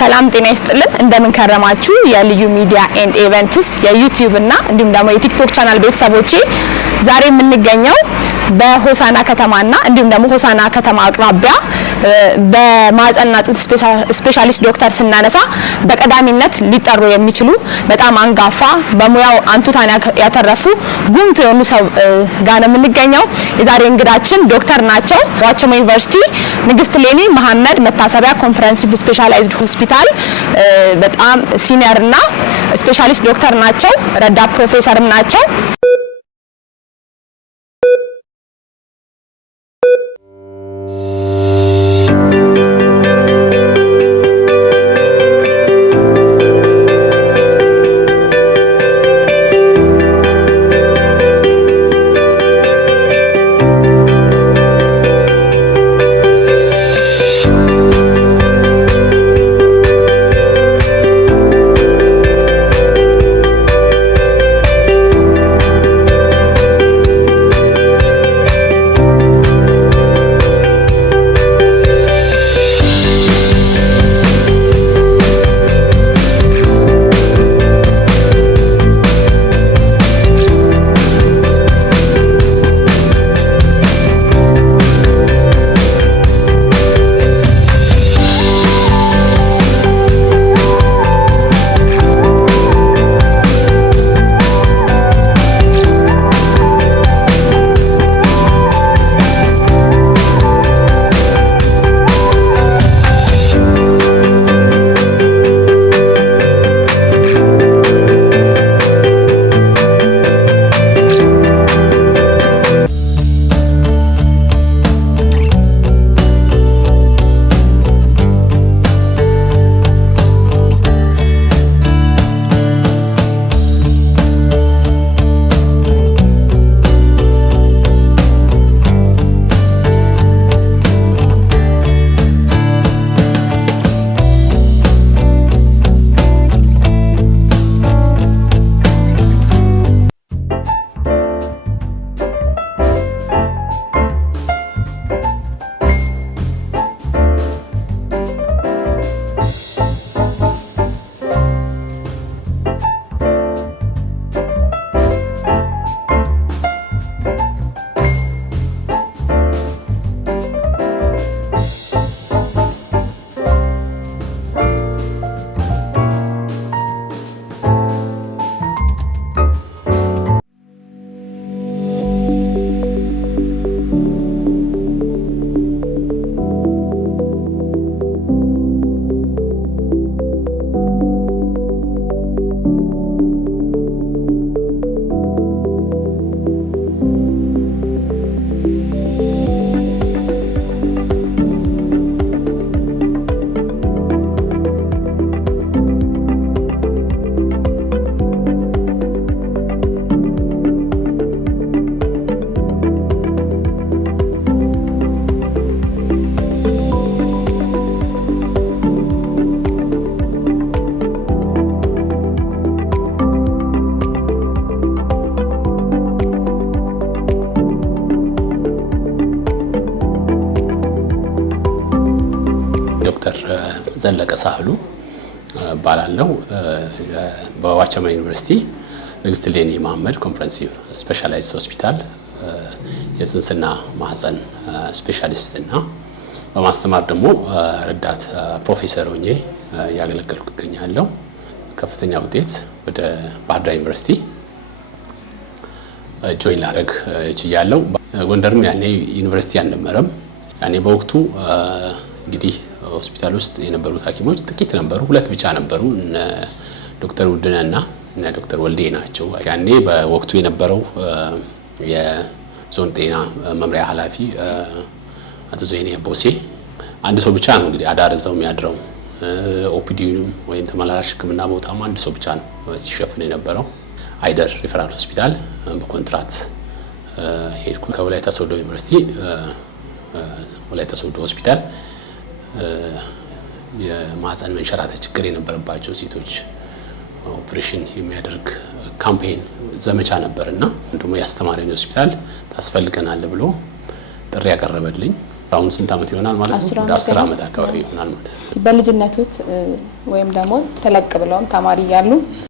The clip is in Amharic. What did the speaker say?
ሰላም ጤና ይስጥልን እንደምን ከረማችሁ የልዩ ሚዲያ ኤንድ ኢቨንትስ የዩቲዩብ እና እንዲሁም ደግሞ የቲክቶክ ቻናል ቤተሰቦቼ ዛሬ የምንገኘው በሆሳና ከተማና እንዲሁም ደግሞ ሆሳና ከተማ አቅራቢያ በማህፀንና ጽንስ ስፔሻሊስት ዶክተር ስናነሳ በቀዳሚነት ሊጠሩ የሚችሉ በጣም አንጋፋ በሙያው አንቱታን ያተረፉ ጉምቱ የሆኑ ሰው ጋር ነው የምንገኘው። የዛሬ እንግዳችን ዶክተር ናቸው። ዋቸሞ ዩኒቨርሲቲ ንግስት ሌኒ መሐመድ መታሰቢያ ኮምፕሬሄንሲቭ ስፔሻላይዝድ ሆስፒታል በጣም ሲኒየር እና ስፔሻሊስት ዶክተር ናቸው። ረዳት ፕሮፌሰርም ናቸው። ዶክተር ዘለቀ ሳህሉ ባላለው በዋቸሞ ዩኒቨርሲቲ ንግስት ሌኒ መሐመድ ኮምፕሬሄንሲቭ ስፔሻላይዝድ ሆስፒታል የጽንስና ማህፀን ስፔሻሊስት እና በማስተማር ደግሞ ረዳት ፕሮፌሰር ሆኜ ያገለግልኩ እገኛለሁ። ከፍተኛ ውጤት ወደ ባህር ዳር ዩኒቨርሲቲ ጆይን ላደርግ ችያለሁ። ጎንደርም ያኔ ዩኒቨርሲቲ አልነበረም። ያኔ በወቅቱ እንግዲህ ሆስፒታል ውስጥ የነበሩት ሐኪሞች ጥቂት ነበሩ፣ ሁለት ብቻ ነበሩ። እነ ዶክተር ውድነና እነ ዶክተር ወልዴ ናቸው። ያኔ በወቅቱ የነበረው የዞን ጤና መምሪያ ኃላፊ አቶ ዘይኔ ቦሴ አንድ ሰው ብቻ ነው እንግዲህ አዳር እዛው የሚያድረው። ኦፒዲዩም ወይም ተመላላሽ ሕክምና ቦታም አንድ ሰው ብቻ ነው ሲሸፍን የነበረው። አይደር ሪፈራል ሆስፒታል በኮንትራት ሄድኩ። ከወላይታ ሶዶ ዩኒቨርሲቲ ወላይታ ሶዶ ሆስፒታል የማህፀን መንሸራተት ችግር የነበረባቸው ሴቶች ኦፕሬሽን የሚያደርግ ካምፔን ዘመቻ ነበርና ደግሞ ያስተማረኝ ሆስፒታል ታስፈልገናል ብሎ ጥሪ ያቀረበልኝ አሁን ስንት ዓመት ይሆናል ማለት ነው? ወደ 10 ዓመት አካባቢ ይሆናል ማለት ነው። በልጅነቱት ወይም ደግሞ ተለቅ ብለውም ተማሪ ያሉ